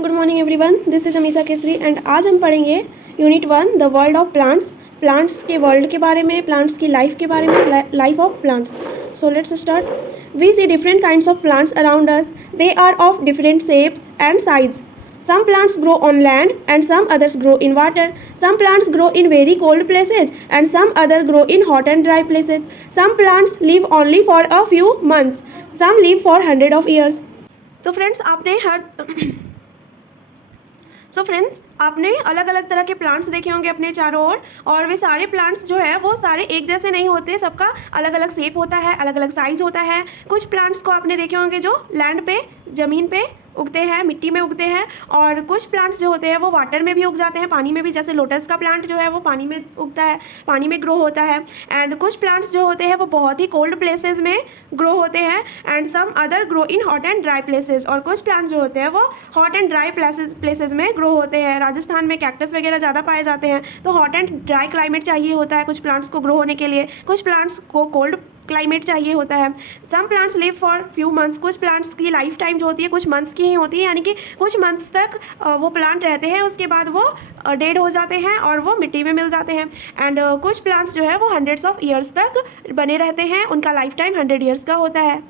Good morning everyone, this is Amisha Kesari and आज हम पढ़ेंगे unit 1 the world of plants. Plants के वर्ल्ड के बारे में, प्लांट्स की लाइफ के बारे में, life of plants. So let's start. We see different kinds of plants around us. They are of different shapes and size. Some plants grow on land and some others grow in water. Some plants grow in very cold places and some others grow in hot and dry places. Some plants live only for a few months. Some live for hundreds of years. तो friends आपने अलग अलग तरह के plants देखे होंगे अपने चारों ओर, और वे सारे प्लांट्स जो है वो सारे एक जैसे नहीं होते, सबका अलग अलग शेप होता है, अलग अलग साइज होता है। कुछ प्लांट्स को आपने देखे होंगे जो लैंड पे, ज़मीन पे उगते हैं, मिट्टी में उगते हैं, और कुछ प्लांट्स जो होते हैं वो वाटर में भी उग जाते हैं, पानी में भी। जैसे लोटस का प्लांट जो है वो पानी में उगता है, पानी में ग्रो होता है। एंड कुछ प्लांट्स जो होते हैं वो बहुत ही कोल्ड प्लेसेस में ग्रो होते हैं and some other grow in hot and dry places. और कुछ प्लांट्स जो होते हैं वो हॉट एंड ड्राई प्लेसेस में ग्रो होते हैं। राजस्थान में कैक्टस वगैरह ज़्यादा पाए जाते हैं, तो हॉट एंड ड्राई क्लाइमेट चाहिए होता है कुछ प्लांट्स को ग्रो होने के लिए। कुछ प्लांट्स को कोल्ड क्लाइमेट चाहिए होता है। Some plants live for few months. कुछ प्लांट्स की लाइफ टाइम जो होती है कुछ मंथ्स की ही होती है, यानी कि कुछ मंथ्स तक वो प्लांट रहते हैं, उसके बाद वो डेड हो जाते हैं और वो मिट्टी में मिल जाते हैं। एंड कुछ प्लांट्स जो है वो हंड्रेड्स ऑफ ईयर्स तक बने रहते हैं, उनका लाइफ टाइम 100 ईयर्स का होता है।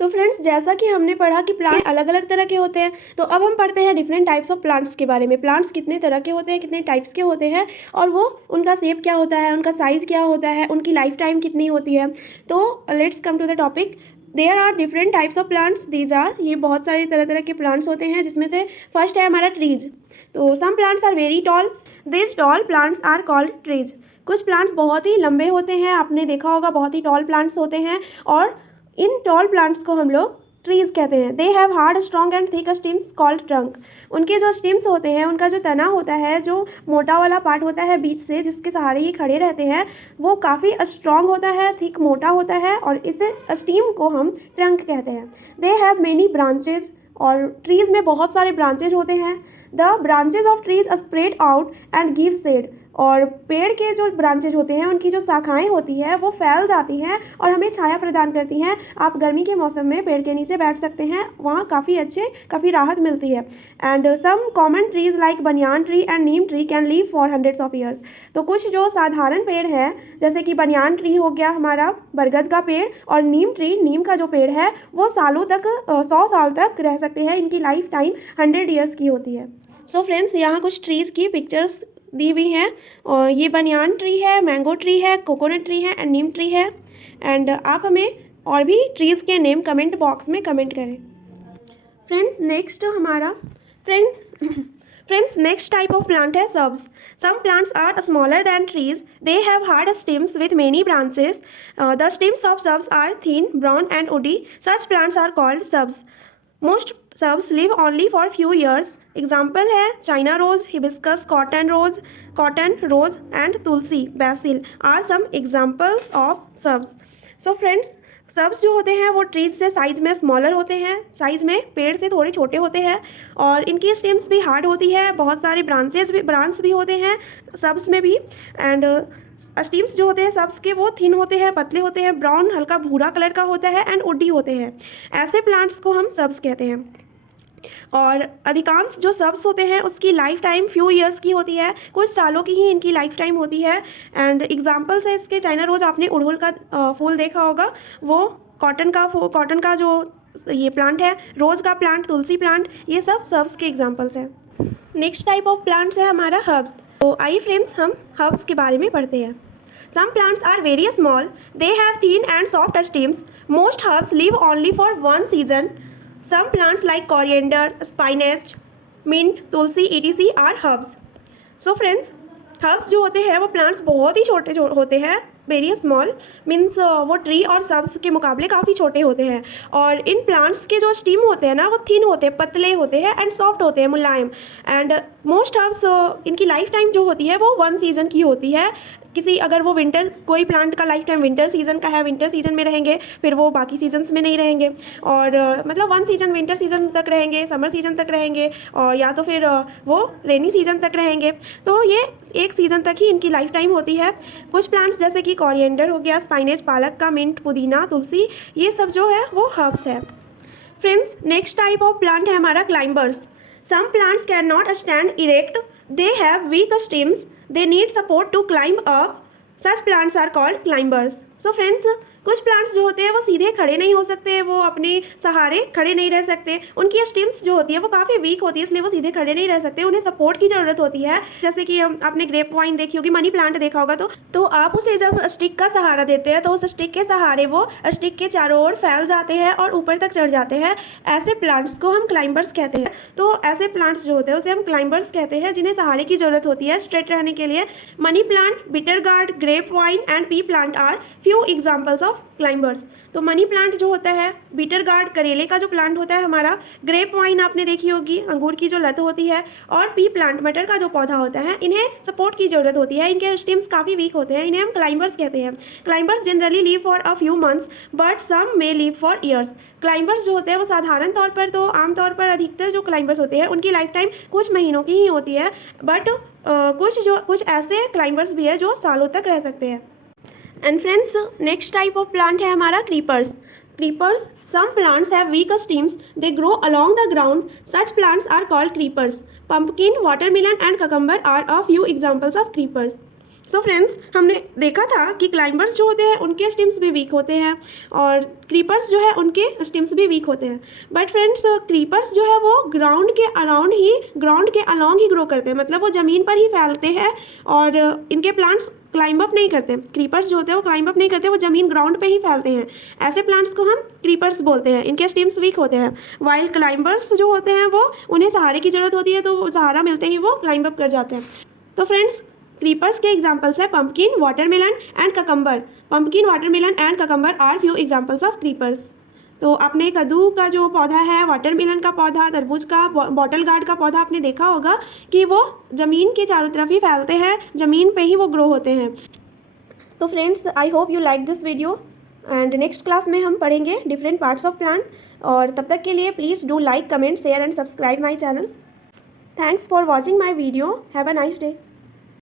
तो फ्रेंड्स, जैसा कि हमने पढ़ा कि प्लांट अलग अलग तरह के होते हैं, तो अब हम पढ़ते हैं डिफरेंट टाइप्स ऑफ प्लांट्स के बारे में। प्लांट्स कितने तरह के होते हैं, कितने टाइप्स के होते हैं, और वो उनका शेप क्या होता है, उनका साइज़ क्या होता है, उनकी लाइफ टाइम कितनी होती है। तो let's come to the topic. There are different types of plants. These are, ये बहुत सारे तरह तरह के प्लांट्स होते हैं, जिसमें से फर्स्ट है हमारा ट्रीज। तो some plants are very tall, this tall plants are called trees. कुछ प्लांट्स बहुत ही लंबे होते हैं, आपने देखा होगा बहुत ही टॉल प्लांट्स होते हैं, और इन टॉल प्लांट्स को हम लोग ट्रीज कहते हैं। They have hard strong and thick stems called trunk. उनके जो स्टिम्स होते हैं, उनका जो तना होता है, जो मोटा वाला पार्ट होता है बीच से, जिसके सहारे ये खड़े रहते हैं, वो काफ़ी स्ट्रॉन्ग होता है, थिक मोटा होता है, और इसे स्टीम को हम ट्रंक कहते हैं। दे हैव मेनी ब्रांचेज, और ट्रीज़ में बहुत सारे ब्रांचेज होते हैं। The branches of trees spread out and give shade. और पेड़ के जो ब्रांचेज होते हैं, उनकी जो शाखाएं होती है वो फैल जाती हैं और हमें छाया प्रदान करती हैं। आप गर्मी के मौसम में पेड़ के नीचे बैठ सकते हैं, वहाँ काफ़ी राहत मिलती है। And some common trees like banyan tree and neem tree can live for hundreds of years. तो कुछ जो साधारण पेड़ हैं, जैसे कि बनियान ट्री हो गया हमारा बरगद का पेड़, और नीम ट्री, नीम का जो पेड़ है, वो सालों तक 100 साल तक रह सकते हैं। इनकी लाइफ टाइम 100 ईयर्स की होती है। सो फ्रेंड्स, यहाँ कुछ ट्रीज़ की पिक्चर्स दी हुई हैं, और ये बनियान ट्री है, मैंगो ट्री है, कोकोनट ट्री है एंड नीम ट्री है। एंड आप हमें और भी ट्रीज़ के नेम कमेंट बॉक्स में कमेंट करें। Friends, next type of plant है shrubs. Some plants are smaller than trees. They have hard stems with many branches. The stems of shrubs are thin, brown and woody. Such plants are called shrubs. Most shrubs live only for few years. Example है China rose, hibiscus, cotton rose and tulsi, basil are some examples of shrubs. So friends, shrubs जो होते हैं वो trees से size में smaller होते हैं, size में पेड़ से थोड़े छोटे होते हैं, और इनकी स्टेम्स भी हार्ड होती है, बहुत सारे ब्रांच भी होते हैं shrubs में भी। एंड स्टीम्स जो होते हैं सब्स के, वो थिन होते हैं, पतले होते हैं, ब्राउन हल्का भूरा कलर का होता है एंड वुडी होते हैं। ऐसे प्लांट्स को हम सब्स कहते हैं। और अधिकांश जो सब्स होते हैं उसकी लाइफ टाइम फ्यू ईयर्स की होती है, कुछ सालों की ही इनकी लाइफ टाइम होती है। एंड एग्जांपल्स है इसके चाइना रोज, आपने उड़हुल का फूल देखा होगा, वो कॉटन का जो ये प्लांट है, रोज़ का प्लांट, तुलसी प्लांट, ये सब सब्स के एग्जाम्पल्स हैं। नेक्स्ट टाइप ऑफ प्लांट्स है हमारा हर्ब्स। तो आइए फ्रेंड्स, हम हर्ब्स के बारे में पढ़ते हैं। Some plants are very small. They have thin and soft stems. Most herbs live only for one season. Some plants like coriander, spinach, mint, tulsi, etc. are herbs. So friends, herbs जो होते हैं वो plants बहुत ही छोटे होते हैं, very small means वो tree और सब्स के मुकाबले काफ़ी छोटे होते हैं। और इन प्लांट्स के जो स्टीम होते हैं ना, वो थिन होते हैं, पतले होते हैं एंड सॉफ्ट होते हैं, मुलायम। एंड मोस्ट हर्ब्स इनकी लाइफ टाइम जो होती है वो 1 सीज़न की होती है। अगर वो कोई प्लांट का लाइफ टाइम विंटर सीजन का है, विंटर सीजन में रहेंगे, फिर वो बाकी सीजन्स में नहीं रहेंगे, और मतलब 1 सीज़न विंटर सीजन तक रहेंगे, समर सीजन तक रहेंगे, और या तो फिर वो रेनी सीजन तक रहेंगे। तो ये 1 सीज़न तक ही इनकी लाइफ टाइम होती है। कुछ प्लांट्स जैसे कि कोरिएंडर हो गया, स्पाइनेज पालक का, मिंट, पुदीना, तुलसी, ये सब जो है वो हर्ब्स है। Friends, next type of plant है हमारा climbers. Some plants cannot stand erect. They have weak stems. They need support to climb up. Such plants are called climbers. So friends, कुछ प्लांट्स जो होते हैं वो सीधे खड़े नहीं हो सकते, वो अपने सहारे खड़े नहीं रह सकते, उनकी स्टेम्स जो होती है वो काफ़ी वीक होती है, इसलिए वो सीधे खड़े नहीं रह सकते, उन्हें सपोर्ट की ज़रूरत होती है। जैसे कि आपने ग्रेप वाइन देखी होगी, मनी प्लांट देखा होगा, तो आप उसे जब स्टिक का सहारा देते हैं तो उस स्टिक के सहारे वो स्टिक के चारों ओर फैल जाते हैं और ऊपर तक चढ़ जाते हैं। ऐसे प्लांट्स को हम क्लाइंबर्स कहते हैं। तो ऐसे प्लांट्स जो होते हैं उसे हम क्लाइंबर्स कहते हैं, जिन्हें सहारे की ज़रूरत होती है स्ट्रेट रहने के लिए। Money plant, bitter gourd, grape vine and pea plant are few examples of climbers. तो मनी प्लांट जो होता है, बीटर गार्ड करेले का जो प्लांट होता है हमारा, ग्रेप वाइन आपने देखी होगी अंगूर की जो लत होती है, और पी प्लांट मटर का जो पौधा होता है, इन्हें सपोर्ट की ज़रूरत होती है, इनके स्टेम्स काफ़ी वीक होते हैं, इन्हें हम क्लाइंबर्स कहते हैं। Climbers generally live for a few months but some may live for years. Climbers जो होते हैं वो साधारण तौर पर, तो आमतौर पर अधिकतर जो क्लाइंबर्स होते हैं उनकी लाइफ टाइम कुछ महीनों की ही होती है, बट कुछ ऐसे क्लाइंबर्स भी है जो सालों तक रह सकते हैं। And friends, next type of plant है हमारा creepers. Creepers, some plants have weak stems, they grow along the ground, such plants are called creepers. Pumpkin, watermelon and cucumber are a few examples of creepers. So friends, हमने देखा था कि climbers जो होते हैं उनके स्टेम्स भी week होते हैं और क्रीपर्स जो है उनके स्टेम्स भी वीक होते हैं। बट फ्रेंड्स, क्रीपर्स जो है वो ग्राउंड के अलोंग ही ग्रो करते हैं, मतलब वो ज़मीन पर ही फैलते हैं और इनके प्लांट्स क्लाइंब अप नहीं करते। क्रीपर्स जो होते हैं वो क्लाइंब अप नहीं करते, वो ज़मीन ग्राउंड पे ही फैलते हैं। ऐसे प्लांट्स को हम क्रीपर्स बोलते हैं, इनके स्टेम्स वीक होते हैं। वाइल क्लाइंबर्स जो होते हैं वो, उन्हें सहारे की ज़रूरत होती है, तो सहारा मिलते ही वो क्लाइंब अप कर जाते हैं। तो फ्रेंड्स, क्रीपर्स के एग्जाम्पल्स है pumpkin, watermelon and cucumber. Pumpkin, watermelon and cucumber are few examples of creepers. तो आपने कद्दू का जो पौधा है, वाटरमेलन का पौधा, तरबूज का, बॉटल गार्ड का पौधा आपने देखा होगा कि वो ज़मीन के चारों तरफ ही फैलते हैं, ज़मीन पे ही वो ग्रो होते हैं। तो friends, I hope you like this video and next class में हम पढ़ेंगे डिफरेंट पार्ट्स ऑफ प्लांट। और तब तक के लिए please do like, comment, share and subscribe my channel. Thanks for watching my video. Have a nice day.